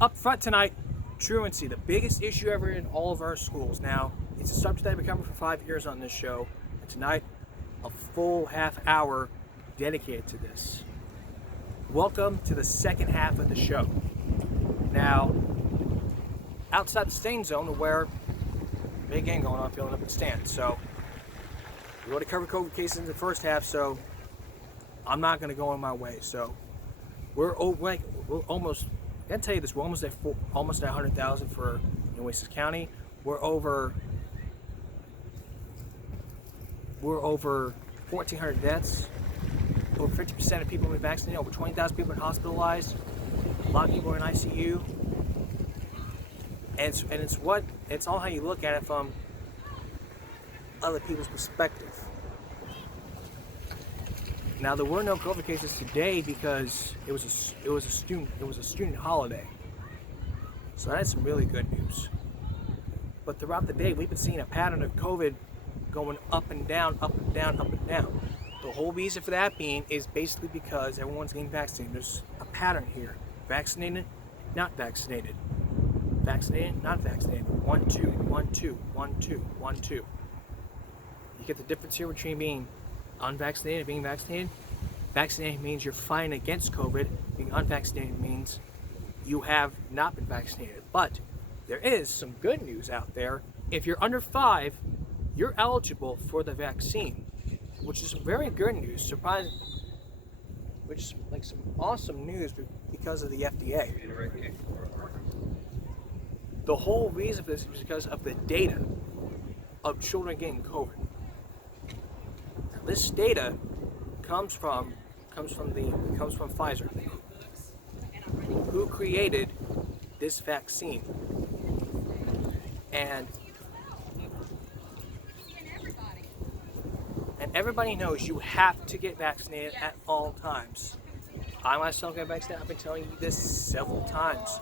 Up front tonight, truancy, the biggest issue ever in all of our schools. Now, it's a subject that I've been covering for 5 years on this show, and tonight, a full half hour dedicated to this. Welcome to the second half of the show. Now, outside the staying zone, where big game going on, filling up the stands. So, we already covered COVID cases in the first half, so I'm not going to go in my way. So, we're almost. I can tell you this: we're almost at 100,000 for Nueces County. We're over 1,400 deaths. Over 50% of people have been vaccinated. Over 20,000 people have been hospitalized. A lot of people are in ICU. And it's all how you look at it from other people's perspective. Now, there were no COVID cases today because it was a student holiday. So that's some really good news. But throughout the day, we've been seeing a pattern of COVID going up and down, up and down, up and down. The whole reason for that being is basically because everyone's getting vaccinated. There's a pattern here: vaccinated, not vaccinated, vaccinated, not vaccinated. 1, 2, 1, 2, 1, 2, 1, 2. You get the difference here between being unvaccinated and being vaccinated. Vaccinated means you're fighting against COVID. Being unvaccinated means you have not been vaccinated. But there is some good news out there. If you're under 5, you're eligible for the vaccine, which is very good news. Surprising, which is like some awesome news because of the FDA. The whole reason for this is because of the data of children getting COVID. This data comes from Pfizer, who created this vaccine, and everybody knows you have to get vaccinated at all times. I myself got vaccinated. I've been telling you this several times.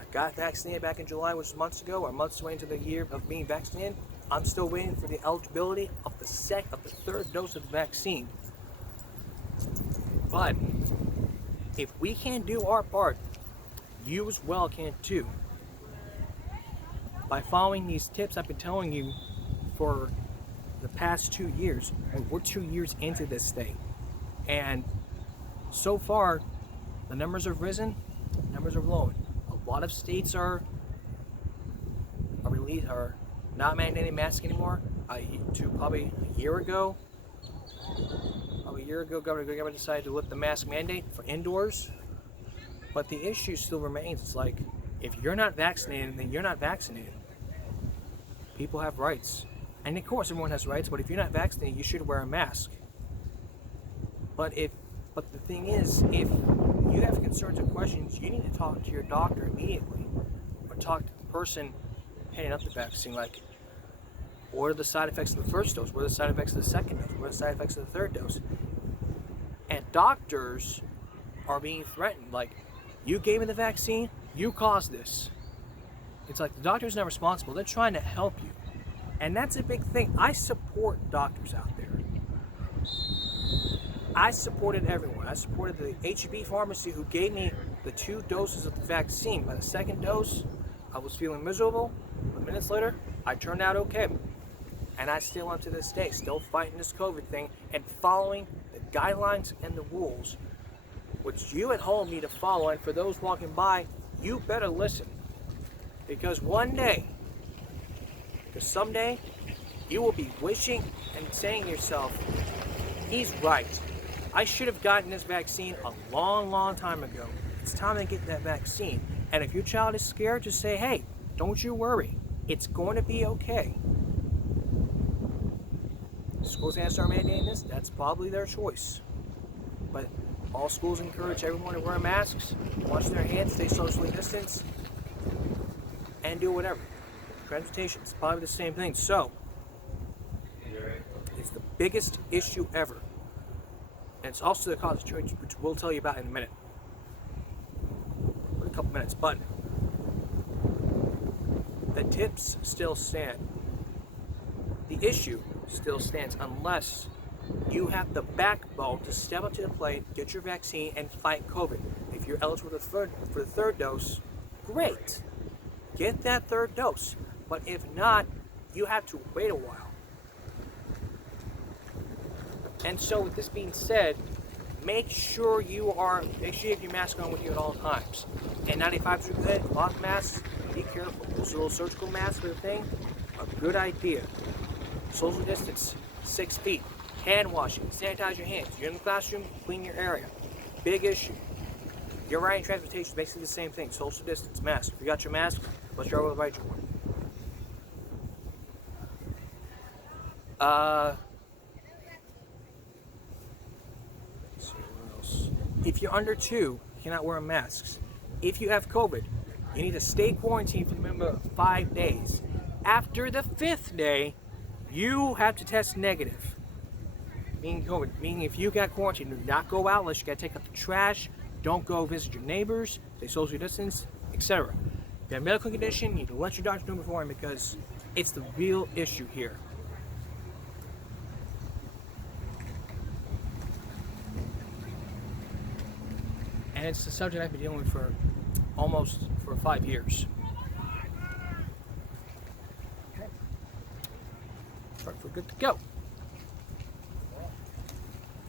I got vaccinated back in July, which was months ago, or months away into the year of being vaccinated. I'm still waiting for the eligibility of the third dose of the vaccine. But if we can't do our part, you as well can too. By following these tips I've been telling you for the past 2 years, and we're 2 years into this thing, and so far the numbers have risen, numbers are low. A lot of states are not mandating masks anymore. Probably a year ago, government decided to lift the mask mandate for indoors. But the issue still remains. It's like, if you're not vaccinated, then you're not vaccinated. People have rights. And of course everyone has rights, but if you're not vaccinated, you should wear a mask. But the thing is, if you have concerns or questions, you need to talk to your doctor immediately. Or talk to the person handing up the vaccine, like, what are the side effects of the first dose? What are the side effects of the second dose? What are the side effects of the third dose? And doctors are being threatened, like, you gave me the vaccine, you caused this. It's like the doctor's not responsible. They're trying to help you. And that's a big thing. I support doctors out there. I supported everyone. I supported the H-E-B pharmacy who gave me the 2 doses of the vaccine. By the second dose, I was feeling miserable. But minutes later, I turned out okay. And I still am to this day, still fighting this COVID thing and following the guidelines and the rules, which you at home need to follow. And for those walking by, you better listen. Because someday, you will be wishing and saying to yourself, he's right. I should have gotten this vaccine a long, long time ago. It's time to get that vaccine. And if your child is scared, just say, hey, don't you worry. It's going to be okay. Schools going to start mandating this? That's probably their choice. But all schools encourage everyone to wear masks, wash their hands, stay socially distanced, and do whatever. Transportation, it's probably the same thing. So, it's the biggest issue ever. And it's also the cause of change, which we'll tell you about in a minute. In a couple minutes. But the tips still stand. The issue still stands unless you have the backbone to step up to the plate, get your vaccine, and fight COVID. If you're eligible for the third dose, great. Get that third dose. But if not, you have to wait a while. And so with this being said, make sure you have your mask on with you at all times. N95s are good, cloth masks, be careful. Those little surgical masks for the thing, a good idea. Social distance, 6 feet. Hand washing, sanitize your hands. You're in the classroom, clean your area. Big issue. You're riding transportation, basically the same thing. Social distance, mask. If you got your mask, let's drive with the right one. Let's see, what else? If you're under 2, you cannot wear masks. If you have COVID, you need to stay quarantined for the minimum of 5 days. After the 5th day, you have to test negative. Meaning COVID. Meaning if you got quarantined, do not go out unless you gotta take out the trash. Don't go visit your neighbors. Stay social distance, etc. If you have a medical condition, you need to let your doctor know beforehand because it's the real issue here. And it's the subject I've been dealing with for almost 5 years. Okay. We're good to go.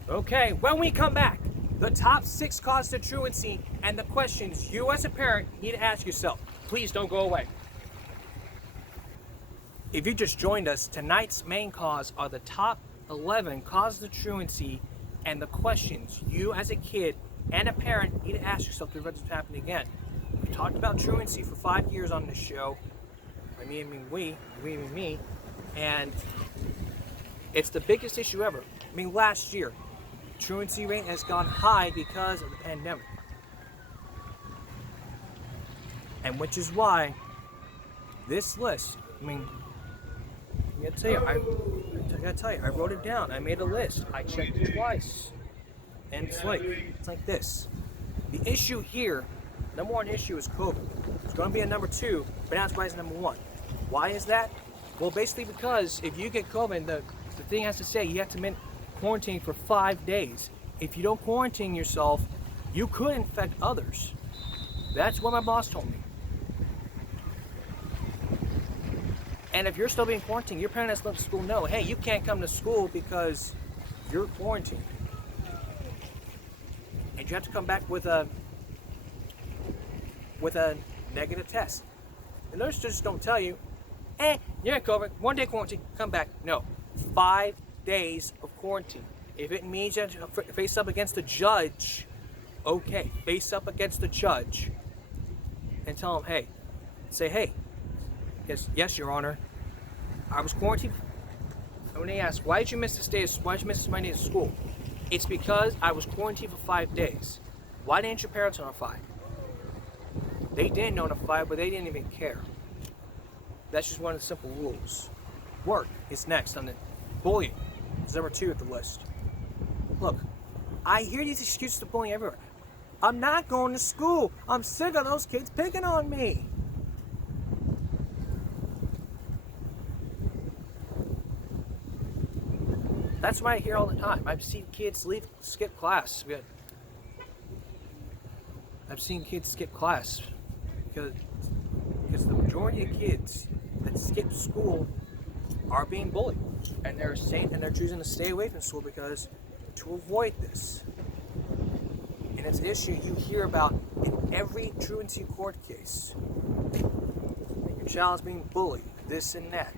Okay, when we come back, the top 6 causes of truancy and the questions you as a parent need to ask yourself. Please don't go away. If you just joined us, tonight's main cause are the top 11 causes of truancy and the questions you as a kid and a parent need to ask yourself to prevent this from happening again. We talked about truancy for 5 years on this show. I mean me, and it's the biggest issue ever. I mean, last year, truancy rate has gone high because of the pandemic. And which is why this list, I mean, I gotta tell you, I wrote it down. I made a list. I checked it twice. And it's like this. The issue here, number 1 issue is COVID. It's going to be a number 2, but now it's rising to number 1. Why is that? Well, basically because if you get COVID, the thing has to say you have to quarantine for 5 days. If you don't quarantine yourself, you could infect others. That's what my boss told me. And if you're still being quarantined, your parent has to let the school know, hey, you can't come to school because you're quarantined. And you have to come back with a negative test. The nurses just don't tell you, you're in COVID, 1 day quarantine, come back. No, 5 days of quarantine. If it means you have to face up against the judge, okay, face up against the judge and tell him, hey, yes, Your Honor, I was quarantined. And when they ask, why did you miss this day? Why did you miss my day of school? It's because I was quarantined for 5 days. Why didn't your parents notify? They did notify, but they didn't even care. That's just one of the simple rules. Work is next on the bullying. It's number 2 at the list. Look, I hear these excuses of bullying everywhere. I'm not going to school. I'm sick of those kids picking on me. That's what I hear all the time. I've seen kids skip class. I've seen kids skip class because the majority of kids that skip school are being bullied, and they're choosing to stay away from school because to avoid this. And it's an issue you hear about in every truancy court case. Your child's being bullied, this and that.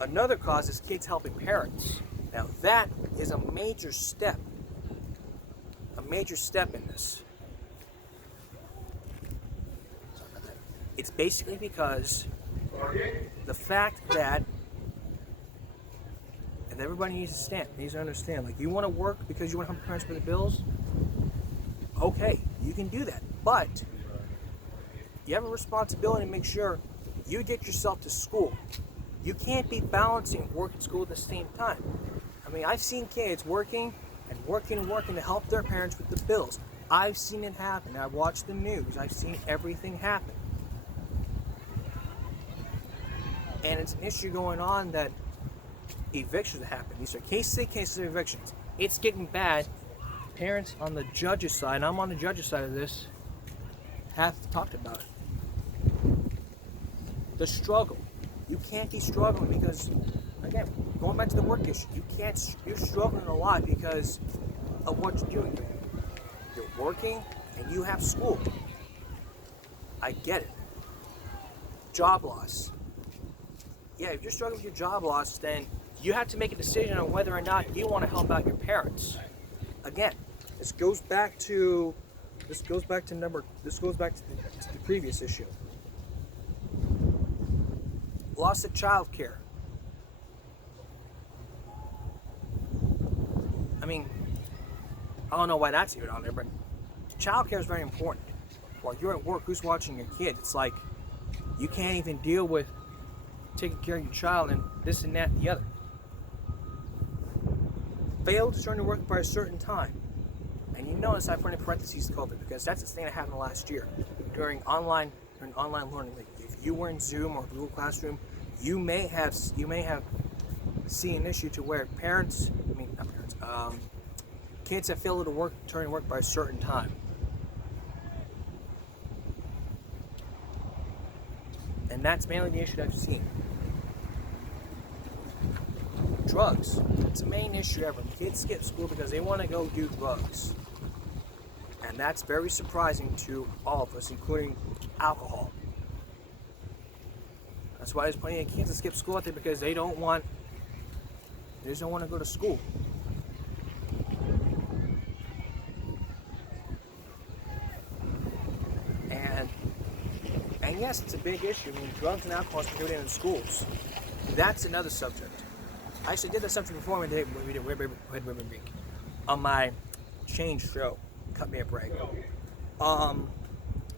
Another cause is kids helping parents. Now that is a major step in this. It's basically because the fact that, and everybody needs to understand, like, you want to work because you want to help parents pay the bills, okay, you can do that, but you have a responsibility to make sure you get yourself to school. You can't be balancing work and school at the same time. I mean, I've seen kids working to help their parents with the bills. I've seen it happen. I've watched the news. I've seen everything happen. And it's an issue going on that evictions happen. These are cases of evictions. It's getting bad parents on the judge's side, and I'm on the judge's side of this, have talked about it. The struggle. You can't be struggling because, again, going back to the work issue, you're struggling a lot because of what you're doing. You're working and you have school. I get it. Job loss. Yeah, if you're struggling with your job loss, then you have to make a decision on whether or not you want to help out your parents. Again, this goes back to the previous issue. Loss of child care. I mean, I don't know why that's even on there, but child care is very important. While you're at work, who's watching your kids? It's like you can't even deal with taking care of your child and this and that and the other. Failed to return to work by a certain time. And you notice I put in parentheses COVID because that's the thing that happened last year during online learning. Like if you were in Zoom or Google Classroom, you may have seen an issue to where kids have failed to return to work by a certain time. And that's mainly the issue that I've seen. Drugs. It's the main issue ever. Kids skip school because they want to go do drugs. And that's very surprising to all of us, including alcohol. That's why there's plenty of kids that skip school out there because they just don't want to go to school. And yes, it's a big issue. I mean, drugs and alcohol is included in schools. That's another subject. I actually did that subject before when we did Women Week on my Change show. Cut me a break.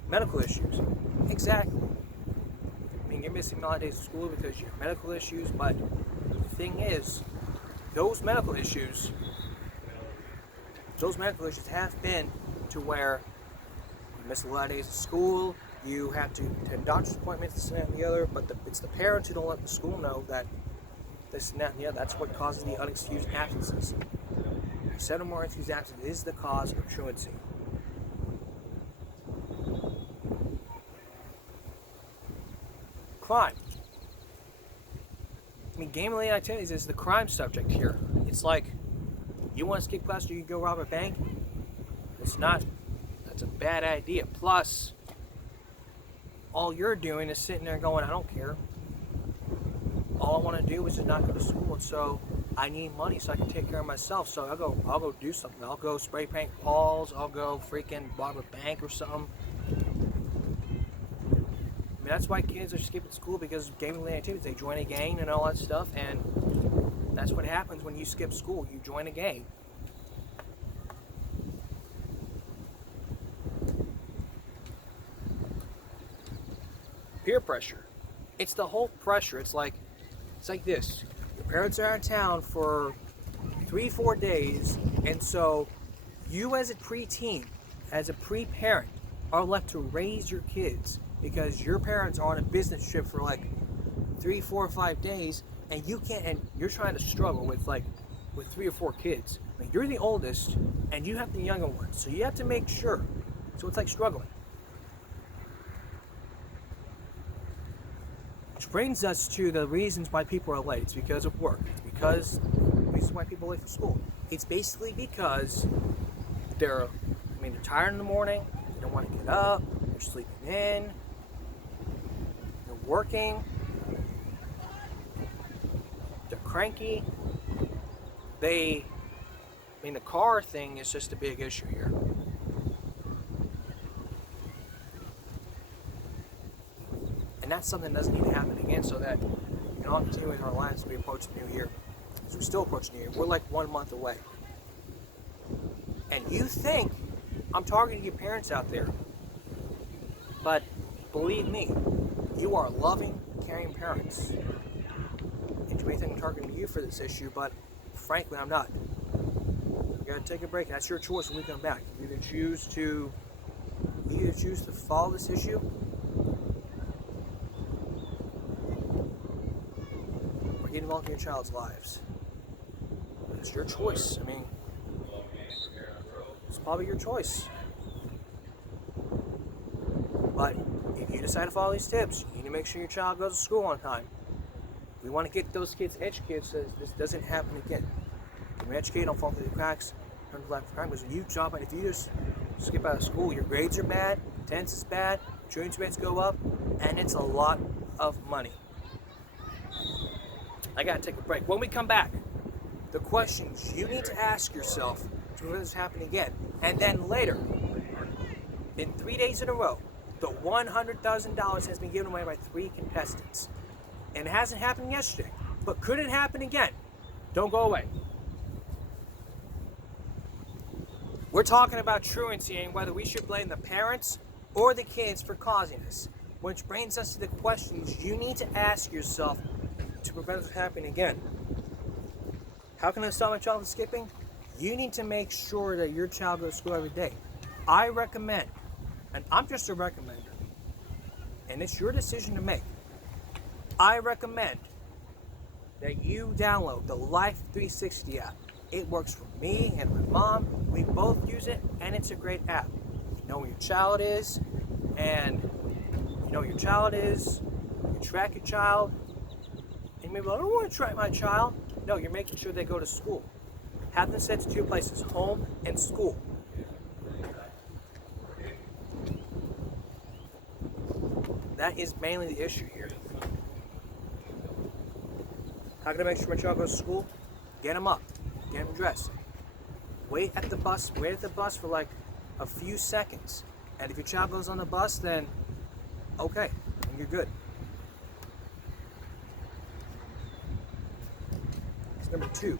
Medical issues. Exactly. I mean, you're missing a lot of days of school because you have medical issues, but the thing is, those medical issues have been to where you miss a lot of days of school, you have to attend doctor's appointments, this and that and the other, but it's the parents who don't let the school know that this and that and the other. That's what causes the unexcused absences. 7 or more excused absences is the cause of truancy. Crime. I mean, game-related activities is the crime subject here. It's like, you want to skip class so you can go rob a bank? It's not. That's a bad idea. Plus, all you're doing is sitting there going, I don't care. All I want to do is just not go to school, and so I need money so I can take care of myself. So I'll go do something. I'll go spray paint walls. I'll go freaking rob a bank or something. I mean, that's why kids are skipping school, because of gang-related activities. They join a gang and all that stuff, and that's what happens when you skip school. You join a gang. Peer pressure. It's the whole pressure. It's like this. Your parents are out of town for 3-4 days, and so you as a preteen, as a pre-parent, are left to raise your kids because your parents are on a business trip for like 3, 4, or 5 days, and you can't, and you're trying to struggle with 3 or 4 kids. I mean, you're the oldest, and you have the younger ones, so you have to make sure. So it's like struggling. Which brings us to the reasons why people are late. It's because of work. It's because reasons why people are late for school. It's basically because they're tired in the morning, they don't want to get up, they're sleeping in, they're working, they're cranky. The car thing is just a big issue here. And that's something that doesn't need to happen again, so that we can all continue with our lives as we approach the new year. As we still approach the new year. We're like 1 month away. And you think I'm targeting your parents out there, but believe me, you are loving, caring parents. And you may think I'm targeting you for this issue, but frankly, I'm not. You gotta take a break. That's your choice when we come back. You either choose to follow this issue, or get involved in your child's lives. It's your choice. probably your choice. But if you decide to follow these tips, you need to make sure your child goes to school on time. We want to get those kids educated so this doesn't happen again. When we educate, don't fall through the cracks, turn to life of crime. Because when you drop out, if you just skip out of school, your grades are bad, attendance is bad, truancy rates go up, and it's a lot of money. I gotta take a break. When we come back, the questions you need to ask yourself to prevent this happening again. And then later, in 3 days in a row, the $100,000 has been given away by 3 contestants. And it hasn't happened yesterday, but could it happen again? Don't go away. We're talking about truancy and whether we should blame the parents or the kids for causing this, which brings us to the questions you need to ask yourself to prevent this happening again. How can I stop my child from skipping? You need to make sure that your child goes to school every day. I recommend, and I'm just a recommender, and it's your decision to make. I recommend that you download the Life 360 app. It works for me and my mom. We both use it, and it's a great app. You know where your child is, and you track your child, and maybe I don't want to track my child. No, you're making sure they go to school. Have them set to 2 places, home and school. That is mainly the issue here. How can I make sure my child goes to school? Get them up. Get them dressed. Wait at the bus for like a few seconds. And if your child goes on the bus, then okay, and you're good. Number 2,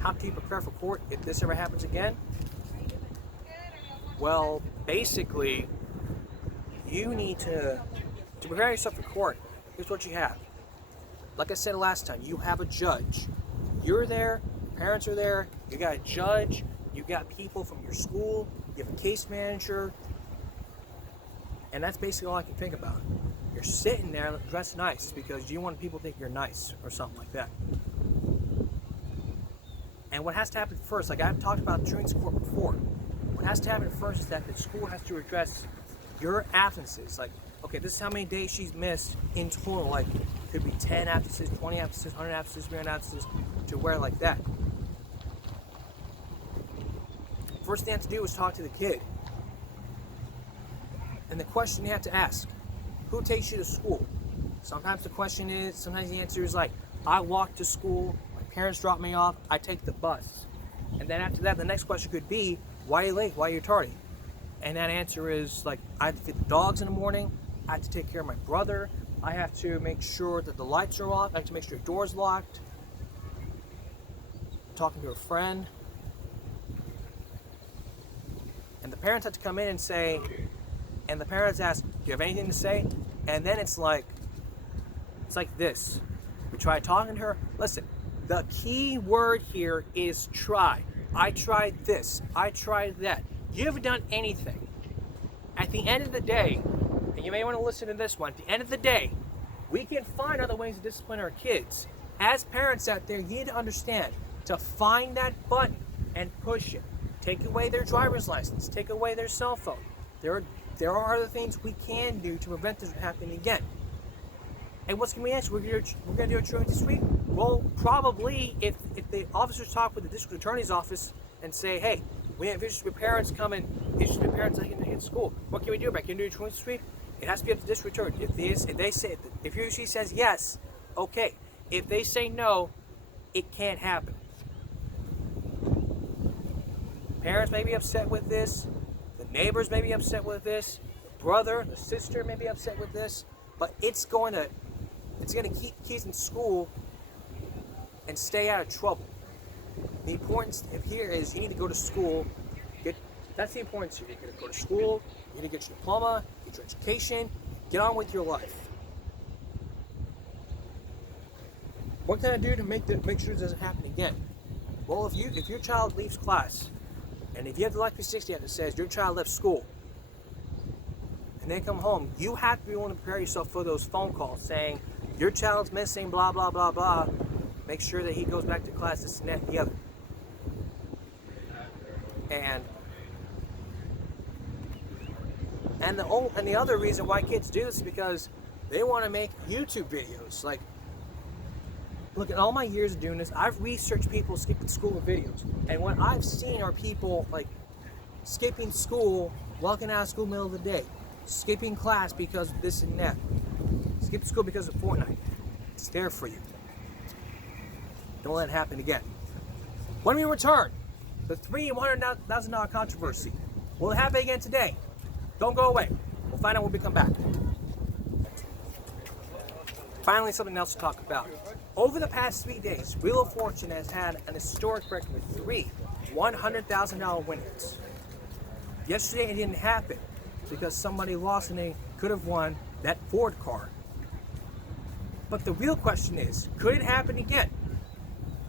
how can you prepare for court if this ever happens again? Well, basically, you need to prepare yourself for court. Here's what you have. Like I said last time, you have a judge. You're there, parents are there, you got a judge, you got people from your school, you have a case manager, and that's basically all I can think about. You're sitting there dressed nice because you want people to think you're nice or something like that. And what has to happen first, like I've talked about truancy court before, what has to happen first is that the school has to address your absences. Like, okay, this is how many days she's missed in total. Like, it could be 10 absences, 20 absences, 100 absences, 300 absences, to where like that. First thing you have to do is talk to the kid. And the question you have to ask, who takes you to school? Sometimes the answer is like, I walk to school, parents drop me off, I take the bus. And then after that, the next question could be, why are you late? Why are you tardy? And that answer is like, I have to feed the dogs in the morning, I have to take care of my brother, I have to make sure that the lights are off, I have to make sure the door's locked, talking to a friend. And the parents have to come in and say, and the parents ask, do you have anything to say? And then it's like this. We try talking to her, listen, the key word here is try. I tried this. I tried that. You haven't done anything. At the end of the day, and you may want to listen to this one, at the end of the day, we can find other ways to discipline our kids. As parents out there, you need to understand to find that button and push it. Take away their driver's license. Take away their cell phone. There are other things we can do to prevent this from happening again. And what's going to be next? We're going to do a truancy sweep? Well, probably if the officers talk with the district attorney's office and say, hey, we have issues with parents coming, issues with parents that can hit school. What can we do about it? Can we do a truancy sweep? It has to be up to the district attorney. If he or she says yes, okay. If they say no, it can't happen. Parents may be upset with this. The neighbors may be upset with this. The brother, the sister may be upset with this. But it's going to keep kids in school and stay out of trouble. The importance here is you need to go to school. That's the importance here. You need to go to school, you need to get your diploma, get your education, get on with your life. What can I do to make sure this doesn't happen again? Well, if your child leaves class, and if you have the Life 360 app that says your child left school, and they come home, you have to be willing to prepare yourself for those phone calls saying, your child's missing, blah, blah, blah, blah. Make sure that he goes back to class, this and that and the other. And And the other reason why kids do this is because they want to make YouTube videos. Like, look, at all my years of doing this, I've researched people skipping school with videos. And what I've seen are people, like, skipping school, walking out of school middle of the day, skipping class because of this and that, skipping school because of Fortnite. It's there for you. Don't let it happen again. When we return, the $300,000 controversy. Will it happen again today? Don't go away. We'll find out when we come back. Finally, something else to talk about. Over the past 3 days, Wheel of Fortune has had an historic record with 3 $100,000 winnings. Yesterday it didn't happen because somebody lost and they could have won that Ford car. But the real question is, could it happen again?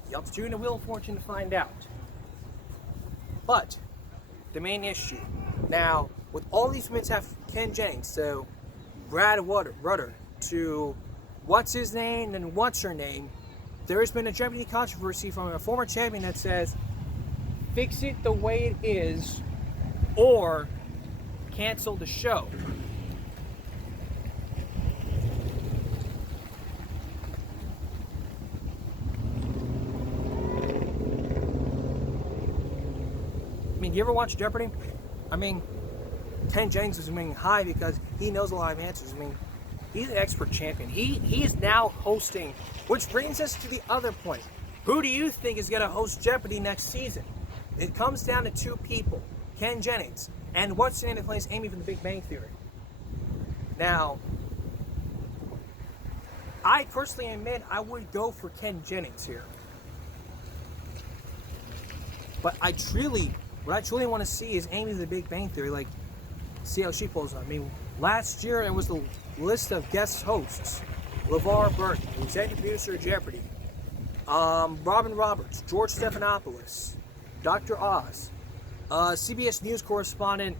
You have to tune in the Wheel of Fortune to find out. But the main issue, now with all these wins have Ken Jennings to Brad Rudder to what's his name and what's her name, there has been a Jeopardy controversy from a former champion that says, fix it the way it is or cancel the show. I mean, do you ever watch Jeopardy? I mean, Ken Jennings is winning high because he knows a lot of answers. I mean, he's an expert champion. He is now hosting, which brings us to the other point. Who do you think is going to host Jeopardy next season? It comes down to 2 people, Ken Jennings and what's the name that plays Amy from The Big Bang Theory. Now, I personally admit I would go for Ken Jennings here. But what I truly want to see is Amy from The Big Bang Theory, like, see how she pulls up. I mean, last year it was the list of guest hosts: LeVar Burton, executive producer of Jeopardy, Robin Roberts, George Stephanopoulos, Dr. Oz, CBS News correspondent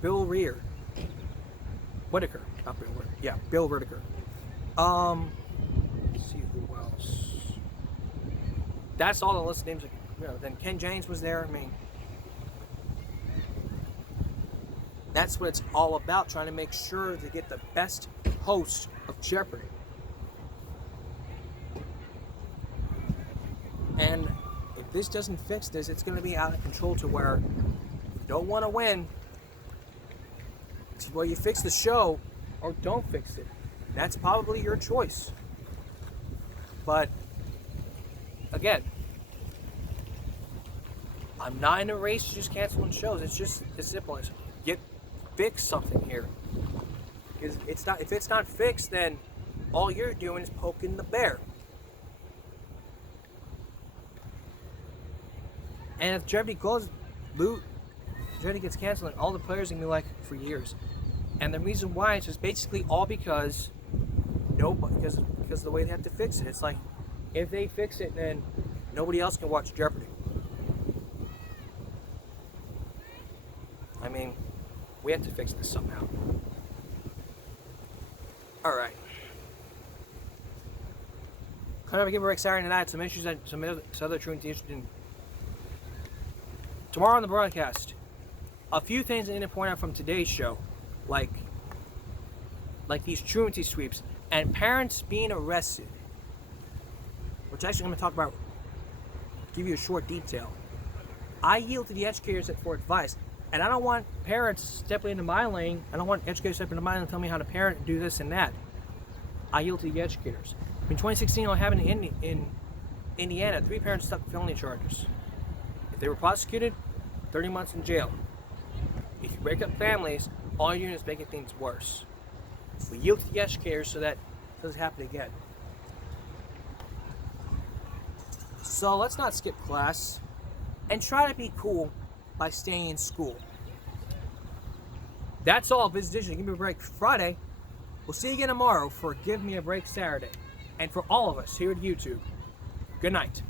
Bill Whitaker, not Bill Whitaker, yeah, Bill Whitaker. Let's see who else. That's all the list of names. Then Ken Jennings was there. I mean, that's what it's all about, trying to make sure to get the best host of Jeopardy. And if this doesn't fix this, it's going to be out of control to where you don't want to win. Well, you fix the show or don't fix it. That's probably your choice. But again, I'm not in a race to just canceling shows. It's just as simple as fix something here. Because if it's not fixed, then all you're doing is poking the bear. And if Jeopardy gets canceled, all the players are gonna be like for years. And the reason why is just basically all because of the way they have to fix it. It's like if they fix it, then nobody else can watch Jeopardy. I mean, we have to fix this somehow. Alright. Coming up, give a break Saturday night. Some issues that some other Truancy interested in. Tomorrow on the broadcast, a few things I need to point out from today's show, like these truancy sweeps and parents being arrested, which actually I'm going to talk about, give you a short detail. I yield to the educators for advice, and I don't want parents stepping into my lane. I don't want educators stepping into my lane and telling me how to parent and do this and that. I yield to the educators. In 2016, what happened in Indiana, 3 parents stuck with felony charges. If they were prosecuted, 30 months in jail. If you break up families, all you're doing is making things worse. We yield to the educators so that it doesn't happen again. So let's not skip class and try to be cool by staying in school. That's all, Biz Digital. Give me a break Friday. We'll see you again tomorrow for Give Me a Break Saturday. And for all of us here at YouTube, good night.